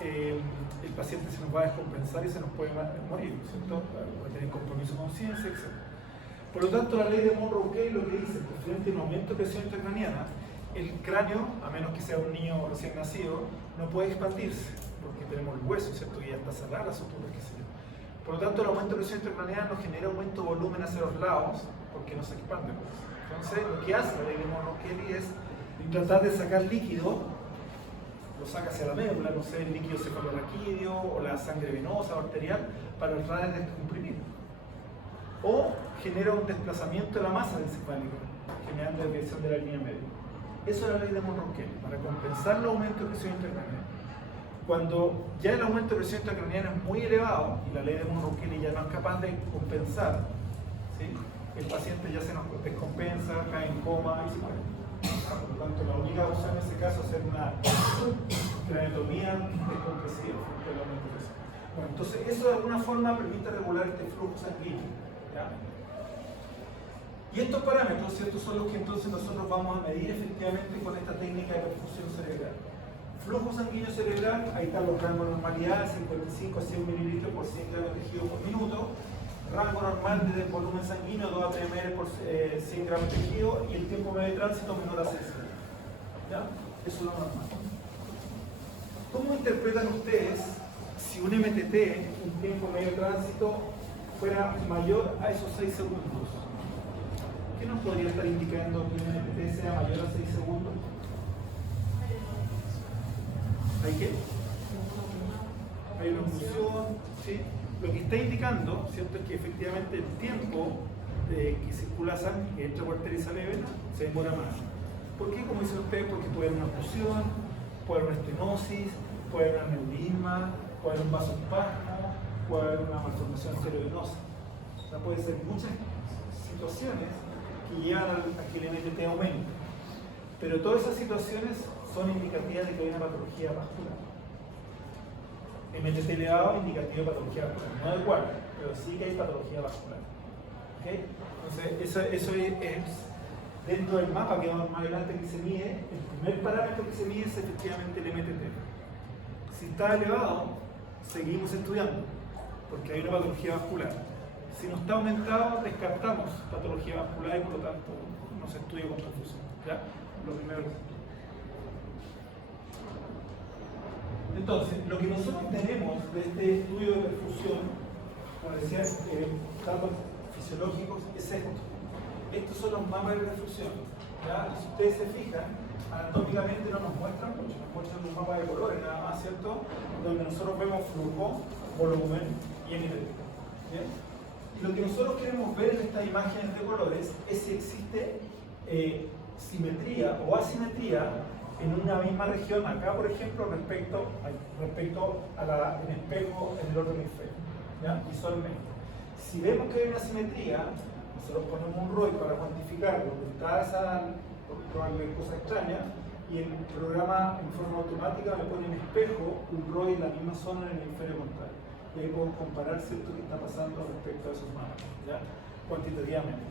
el paciente se nos va a descompensar y se nos puede morir, ¿cierto? Puede tener compromiso de conciencia, etc. Por lo tanto, la ley de Monro-Kelly lo que dice es que frente a un aumento de presión intracraniana, el cráneo, a menos que sea un niño recién nacido, no puede expandirse, porque tenemos el hueso, ¿cierto? Y ya está cerrada la sutura, qué sé yo. Por lo tanto, el aumento de presión intracraneal no genera aumento de volumen hacia los lados, porque no se expande. Entonces, lo que hace la ley de Monroe-Kelly es tratar de sacar líquido, lo saca hacia la médula, no sé, el líquido cefalorraquídeo o la sangre venosa o arterial, para tratar de descomprimir. O genera un desplazamiento de la masa encefálica, generando desviación de la línea media. Eso es la ley de Monroe-Kelly, para compensar el aumento de presión intracraneal. Cuando ya el aumento de presión intracraneal es muy elevado y la ley de Monroe-Kelly ya no es capaz de compensar, ¿sí? El paciente ya se nos descompensa, cae en coma y se muere. Por lo tanto, la única opción en ese caso es hacer una craneotomía descompresiva frente al aumento de presión. Bueno, entonces eso de alguna forma permite regular este flujo sanguíneo. ¿Ya? Y estos parámetros, ¿cierto?, son los que entonces nosotros vamos a medir efectivamente con esta técnica de perfusión cerebral. Flujo sanguíneo cerebral, ahí están los rangos de normalidad, 55 a 100 mililitros por 100 gramos de tejido por minuto. Rango normal de volumen sanguíneo, 2 a 3 ml por 100 gramos de tejido, y el tiempo medio de tránsito menor a 6 segundos. ¿Ya? Eso es lo normal. ¿Cómo interpretan ustedes si un MTT, un tiempo medio de tránsito, fuera mayor a esos 6 segundos? ¿Qué nos podría estar indicando que un MTT sea mayor a 6 segundos? ¿Hay qué? Hay una oclusión, ¿sí? Lo que está indicando, ¿cierto?, es que efectivamente el tiempo que circula sangre, que entra por arteria y sale de vena, se demora más. ¿Por qué? Como dicen ustedes, porque puede haber una oclusión, puede haber una estenosis, puede haber un aneurisma, puede haber un vasospasmo, puede haber una malformación arteriovenosa. O sea, puede ser muchas situaciones que llevan a que el MTT aumente. Pero todas esas situaciones son indicativas de que hay una patología vascular. MTT elevado indicativo de patología vascular, no de cual, pero sí que hay patología vascular. ¿Okay? Entonces, eso es dentro del mapa que vamos más adelante que se mide. El primer parámetro que se mide es efectivamente el MTT. Si está elevado, seguimos estudiando, porque hay una patología vascular. Si no está aumentado, descartamos patología vascular y por lo tanto no se estudia con perfusión. ¿Ya? Lo primero que se estudia. Entonces, lo que nosotros tenemos de este estudio de perfusión, como decía, datos fisiológicos, es esto. Estos son los mapas de perfusión. ¿Ya? Si ustedes se fijan, anatómicamente no nos muestran mucho, nos muestran un mapa de colores nada más, ¿cierto? Donde nosotros vemos flujo, volumen y MTT. ¿Bien? Lo que nosotros queremos ver en estas imágenes de colores es si existe simetría o asimetría en una misma región, acá por ejemplo, respecto al espejo en el otro hemisferio, ¿ya? Visualmente. Si vemos que hay una simetría, nosotros ponemos un ROI para cuantificar dónde está esa cosa extraña, y el programa en forma automática me pone en espejo un ROI en la misma zona en el hemisferio contrario. Y ahí podemos comparar, ¿cierto?, qué está pasando respecto a esos mapas, ¿ya? Cuantitativamente.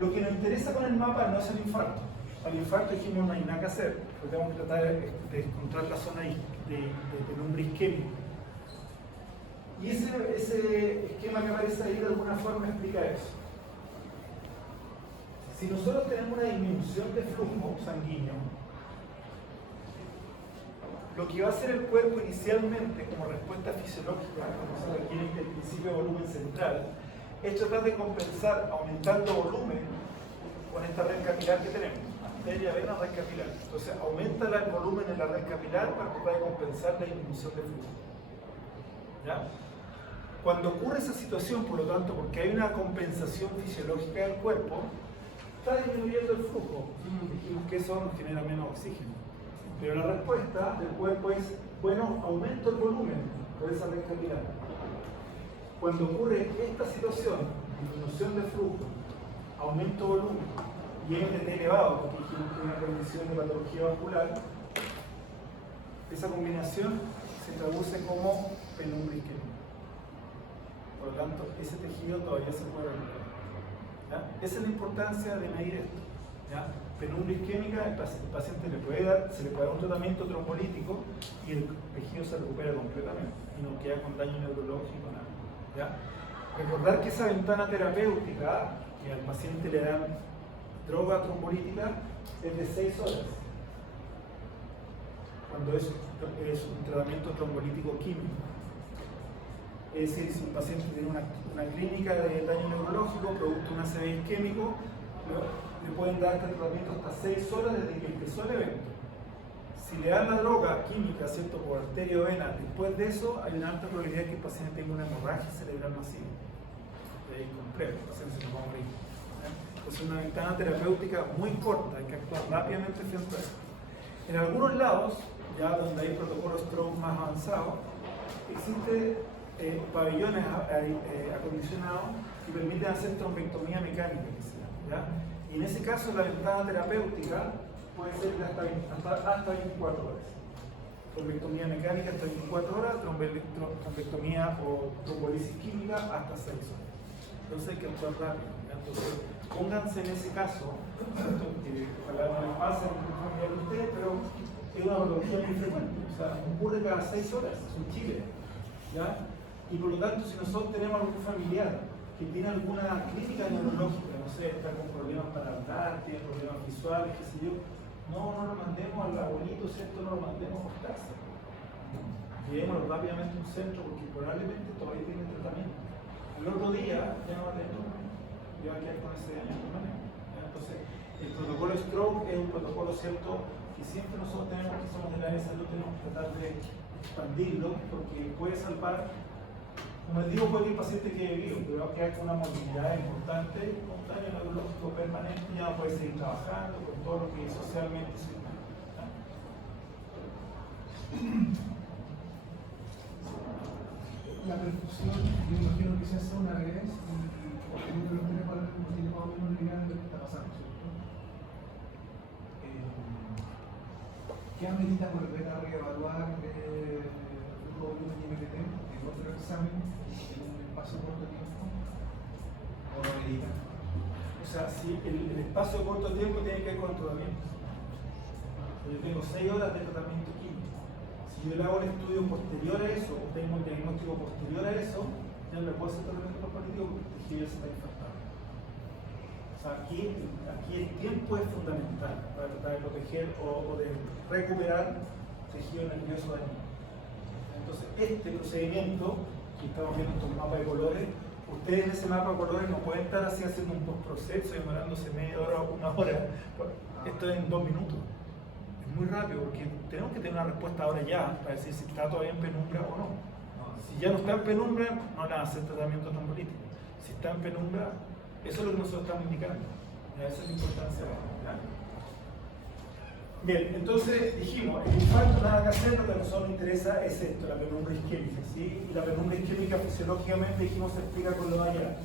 Lo que nos interesa con el mapa no es el infarto. Al infarto dijimos no hay nada que hacer, porque tenemos que tratar de encontrar la zona de penumbra isquémica. Y ese esquema que aparece ahí de alguna forma explica eso. Si nosotros tenemos una disminución de flujo sanguíneo, lo que va a hacer el cuerpo inicialmente como respuesta fisiológica, como aquí en el principio de volumen central, es tratar de compensar aumentando volumen con esta red capilar que tenemos. Arteria, vena, red capilar. Entonces aumenta el volumen en la red capilar para tratar de compensar la disminución de flujo. ¿Ya? Cuando ocurre esa situación, por lo tanto, porque hay una compensación fisiológica del cuerpo, está disminuyendo el flujo. Dijimos que eso nos genera menos oxígeno. Pero la respuesta del cuerpo es, bueno, aumento el volumen por esa red capilar. Cuando ocurre esta situación, disminución de flujo, aumento de volumen y MTT elevado, porque dijimos que es una condición de patología vascular, esa combinación se traduce como penumbra isquémica. Por lo tanto, ese tejido todavía se puede recuperar. Esa es la importancia de medir esto. ¿Ya? Penumbra isquémica, el paciente se le puede dar un tratamiento trombolítico y el tejido se recupera completamente y no queda con daño neurológico, nada. ¿Ya? Recordar que esa ventana terapéutica que al paciente le dan droga trombolítica es de 6 horas, cuando es un tratamiento trombolítico químico. Es decir, si un paciente tiene una clínica de daño neurológico, producto de un ACV isquémico, le pueden dar este tratamiento hasta 6 horas desde que empezó el evento. Si le dan la droga química, ¿cierto?, por arteria o vena, después de eso hay una alta probabilidad que el paciente tenga una hemorragia cerebral masiva. De ahí complejo, el paciente se nos va a morir. Es una ventana terapéutica muy corta, hay que actuar rápidamente frente a eso. En algunos lados, ya donde hay protocolos stroke más avanzados, existen pabellones acondicionados que permiten hacer trombectomía mecánica, ¿ya? Y en ese caso la ventana terapéutica puede ser de hasta 24 horas. Trombectomía mecánica hasta 24 horas, trombectomía o trombolisis química hasta 6 horas. Entonces hay que actuar rápido. Entonces, pónganse en ese caso, que ojalá no les pase a un familiar de ustedes, pero es una patología muy frecuente. O sea, ocurre cada 6 horas en Chile. ¿Ya? Y por lo tanto, si nosotros tenemos algún familiar que tiene alguna clínica neurológica, no sé, está con problemas para hablar, tiene problemas visuales, qué sé yo, no lo mandemos al abuelito, ¿cierto? No lo mandemos a casa. Llevémoslo rápidamente a un centro porque probablemente todavía tiene tratamiento. El otro día ya no va a tener número, ya va a quedar con ese daño permanente. Entonces, el protocolo stroke es un protocolo, ¿cierto?, que siempre nosotros tenemos que somos de la área de salud, tenemos que tratar de expandirlo porque puede salvar. Como les digo, puede que el paciente quede vivo, pero va a quedar con una movilidad importante, con un daño neurológico permanente, ya no puede seguir trabajando con todo lo que socialmente se La perfusión, yo imagino que se hace una vez y uno de los tiene más o menos una idea de lo que está pasando, ¿cierto? ¿Qué amerita volver a reevaluar el volumen y MTT en otro examen en un espacio de corto tiempo? ¿O no amerita? O sea, si el espacio de corto tiempo tiene que ver con el tratamiento. Yo tengo 6 horas de tratamiento químico. Si yo le hago el estudio posterior a eso, o tengo el diagnóstico posterior a eso, ya no le puedo hacer tratamiento político porque el tejido se está infartando. O sea, aquí el tiempo es fundamental para tratar de proteger o de recuperar tejido nervioso dañado. Entonces, este procedimiento que estamos viendo en estos mapas de colores, ustedes en ese mapa de colores no pueden estar así haciendo un postproceso y demorándose media hora o 1 hora. Esto es en 2 minutos. Es muy rápido porque tenemos que tener una respuesta ahora ya para decir si está todavía en penumbra o no. Si ya no está en penumbra, no le van a hacer tratamiento trombólítico. Si está en penumbra, eso es lo que nosotros estamos indicando. Esa es la importancia. ¿Ya? Bien, entonces dijimos, el infarto nada que hacer, lo que a nosotros nos interesa es esto, la penumbra isquémica, ¿sí? Y la penumbra isquémica fisiológicamente dijimos se explica con lo de allá.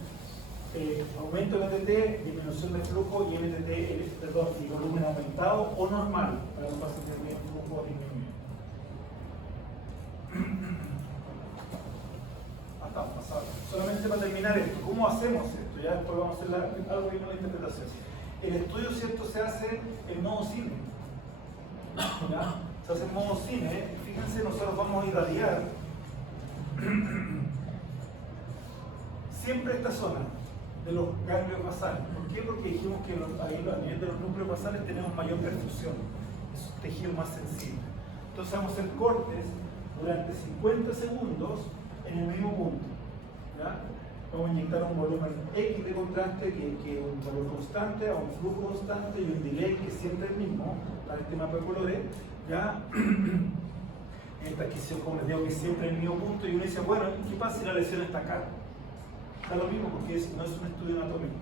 Aumento de MTT, disminución de flujo y y volumen aumentado o normal para un paciente que tiene flujo disminuido. Pasado. Solamente para terminar esto, ¿cómo hacemos esto? Ya después vamos a hacer algo de una interpretación. El estudio, ¿cierto?, se hace en modo cine. ¿Ya? Se hace en modo cine. Fíjense, nosotros vamos a irradiar siempre esta zona de los ganglios basales. ¿Por qué? Porque dijimos que ahí a nivel de los núcleos basales tenemos mayor perfusión, es un tejido más sensible. Entonces vamos a hacer cortes durante 50 segundos en el mismo punto. ¿Ya? Vamos a inyectar un volumen X de contraste, que es un valor constante, a un flujo constante y un delay que es siempre el mismo para este mapa de colores. ¿Ya? Esta adquisición, como les digo, que es siempre el mismo punto, y uno dice, bueno, ¿qué pasa si la lesión está acá? Está lo mismo porque no es un estudio anatómico,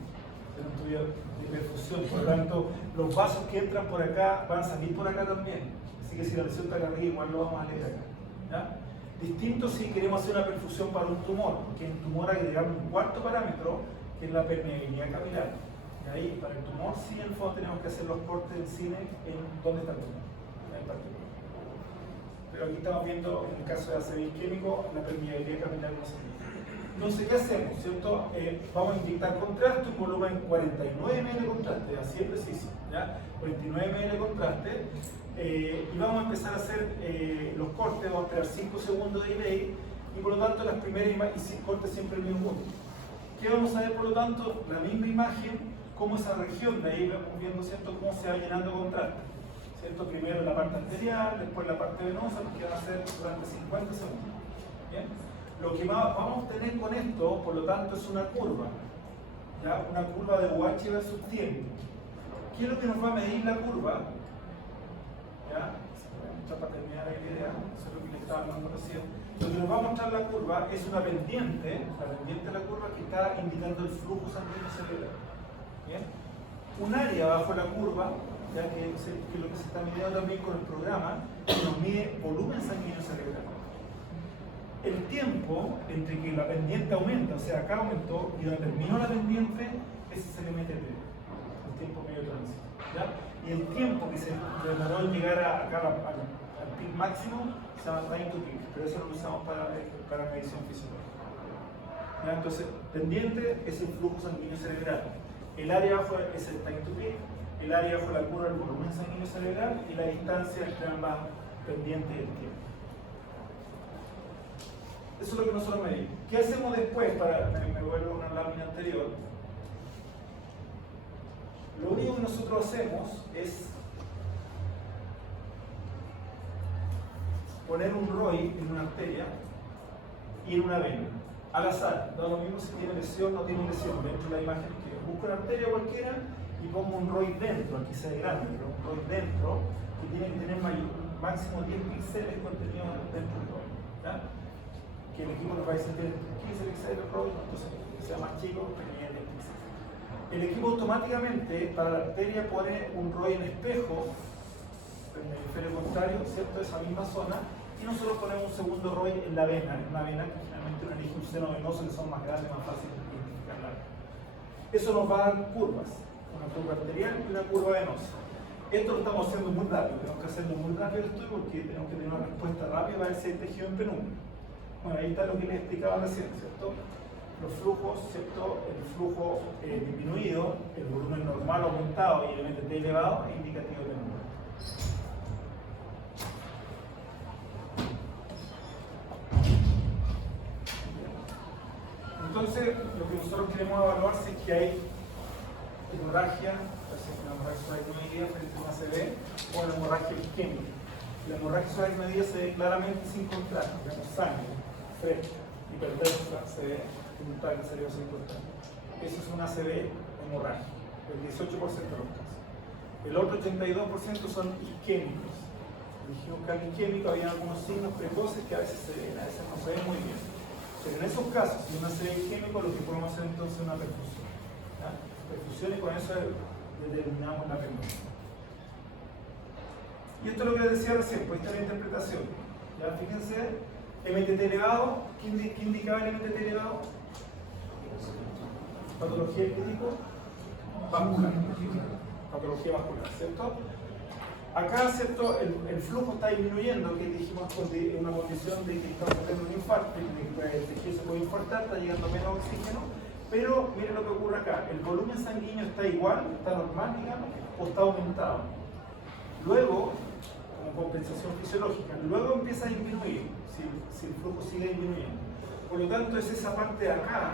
es un estudio de perfusión, por lo tanto, los vasos que entran por acá van a salir por acá también. Así que si la lesión está acá arriba, igual lo vamos a leer acá. ¿Ya? Distinto si queremos hacer una perfusión para un tumor, porque en el tumor agregamos un cuarto parámetro, que es la permeabilidad capilar. Y ahí, para el tumor, sí, en el fondo tenemos que hacer los cortes del cine en dónde está el tumor, en el particular. Pero aquí estamos viendo, en el caso de ACV isquémico, la permeabilidad capilar no se ve. Entonces, ¿qué hacemos? ¿Cierto? Vamos a inyectar contraste, un volumen 49 ml de contraste, así de preciso, ¿ya? 49 ml de contraste, y vamos a empezar a hacer los cortes, vamos a esperar 5 segundos de delay, y por lo tanto las primeras imágenes cortes siempre el mismo punto. ¿Qué vamos a ver, por lo tanto? La misma imagen, cómo esa región, de ahí vamos viendo, ¿cierto?, cómo se va llenando contraste, ¿cierto? Primero la parte anterior, después la parte venosa, que van a ser durante 50 segundos. ¿Bien? Lo que vamos a obtener con esto, por lo tanto, es una curva. ¿Ya? Una curva de UH versus tiempo. ¿Qué es lo que nos va a medir la curva? ¿Ya? Para terminar la idea, eso es lo que le estaba hablando recién. Lo que nos va a mostrar la curva es una pendiente, la pendiente de la curva que está indicando el flujo sanguíneo cerebral. ¿Bien? Un área bajo la curva, ya que es lo que se está midiendo también con el programa, que nos mide volumen sanguíneo cerebral. El tiempo entre que la pendiente aumenta, o sea, acá aumentó y donde terminó la pendiente, ese es el MTT, el tiempo medio de tránsito. ¿Ya? Y el tiempo que se demoró en llegar acá al peak máximo se llama time to peak, pero eso lo usamos para medición fisiológica. ¿Ya? Entonces, pendiente es el flujo sanguíneo cerebral, el área abajo es el time to peak, el área bajo la curva el volumen sanguíneo cerebral y la distancia entre ambas pendientes y el tiempo. Eso es lo que nosotros medimos. ¿Qué hacemos después? Me vuelvo a una lámina anterior. Lo único que nosotros hacemos es poner un ROI en una arteria y en una vena. Al azar, da lo mismo si tiene lesión o no tiene lesión. Dentro de la imagen que busco una arteria cualquiera y pongo un ROI dentro, aquí se ve grande, pero un ROI dentro que tiene que tener máximo 10 píxeles contenido dentro del ROI. ¿Ya? Que el equipo nos va a decir que 15 píxeles del ROI, entonces que sea más chico, que tenga 10 píxeles. El equipo automáticamente para la arteria pone un ROI en espejo, en el hemisferio contrario, ¿cierto? Esa misma zona, y nosotros ponemos un segundo ROI en la vena, que generalmente uno elige un seno venoso que son más grandes, más fáciles de identificar. Eso nos va a dar curvas, una curva arterial y una curva venosa. Esto lo estamos haciendo muy rápido, tenemos que hacerlo muy rápido esto porque tenemos que tener una respuesta rápida para ver si hay tejido en penumbra. Bueno, ahí está lo que les explicaba recién, ¿cierto? Los flujos, ¿cierto? El flujo disminuido, el volumen normal aumentado y el MTT elevado es indicativo de penumbra. Entonces, lo que nosotros queremos evaluar es si hay hemorragia, la hemorragia suave medida frente a una ACV o la hemorragia isquémica. La hemorragia suave medida se ve claramente sin contraste, digamos sangre, fresca, hipertensa, se ve puntal, el cerebro sin contraste. Eso es una ACV hemorrágica, el 18% de los casos. El otro 82% son isquémicos. Dijimos que al isquémico había algunos signos precoces que a veces se ven, a veces no se ven muy bien. Pero en esos casos, si una ACV isquémico, lo que podemos hacer entonces es una perfusión. ¿Ya? Perfusión y con eso determinamos la penumbra. Y esto es lo que les decía recién, pues esta es la interpretación. ¿Ya? Fíjense, MTT elevado, ¿qué indicaba el MTT elevado? Patología del tipo vascular. Patología vascular, ¿cierto? Acá, ¿cierto? El flujo está disminuyendo, que dijimos en una condición de que está ocurriendo un infarto, que el tejido se puede infartar, está llegando menos oxígeno, pero miren lo que ocurre acá, el volumen sanguíneo está igual, está normal, digamos, o está aumentado. Luego, como compensación fisiológica, luego empieza a disminuir, si el flujo sigue disminuyendo. Por lo tanto, es esa parte de acá,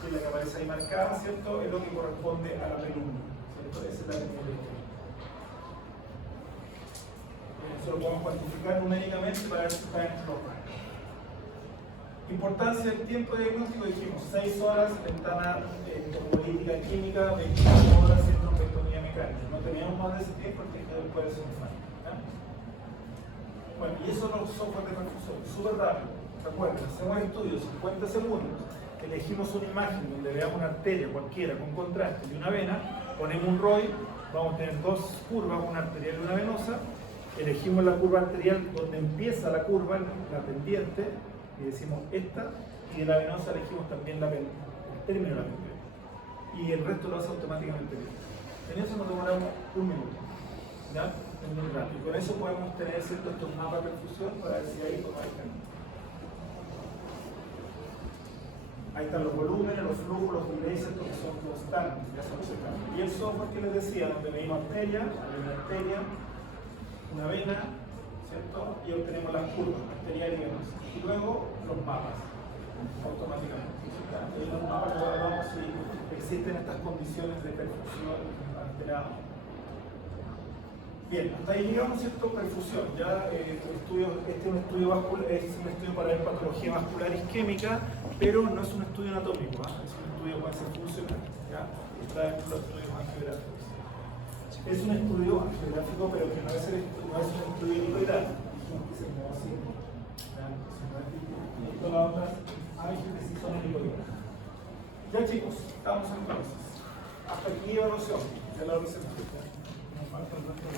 que es la que aparece ahí marcada, ¿cierto? Es lo que corresponde a la penumbra, ¿cierto? Esa es la penumbra. Eso lo podemos cuantificar numéricamente para ver si está dentro de los rangos. Importancia del tiempo de diagnóstico, dijimos 6 horas, ventana política química, 24 horas, trombectomía mecánica. No teníamos más de ese tiempo, el tejido puede ser un fallo. Bueno, y eso los software de perfusión, súper rápido. Recuerden, hacemos estudios 50 segundos, elegimos una imagen donde veamos una arteria cualquiera con contraste y una vena, ponemos un ROI, vamos a tener dos curvas, una arterial y una venosa. Elegimos la curva arterial donde empieza la curva, la pendiente, y decimos esta, y de la venosa elegimos también el término de la pendiente. Y el resto lo hace automáticamente bien. En eso nos demoramos un minuto. ¿Ya? Es muy rápido. Y con eso podemos tener estos mapas de perfusión para ver si hay o no hay cambio. Ahí están los volúmenes, los flujos, los delays, estos que son constantes, ya son ese cambio. Y el software que les decía, donde medimos arteria, hay una arteria, una vena, ¿cierto? Y obtenemos las curvas, arterial y venosa. Y luego los mapas, automáticamente. En los mapas evaluamos si existen estas condiciones de perfusión alterada. Bien, hasta ahí llegamos, ¿cierto? Perfusión. Ya este es un estudio vascular, es un estudio para ver patología vascular isquémica, pero no es un estudio anatómico, es un estudio para ser funcional. ¿Ya? Está dentro de los estudios angiográficos. Es un estudio angiográfico, pero que no es un estudio litoral. Todas las otras sí son litoral. Ya chicos, estamos entonces. Hasta aquí evaluación. Ya la presentación. Nos falta el resto de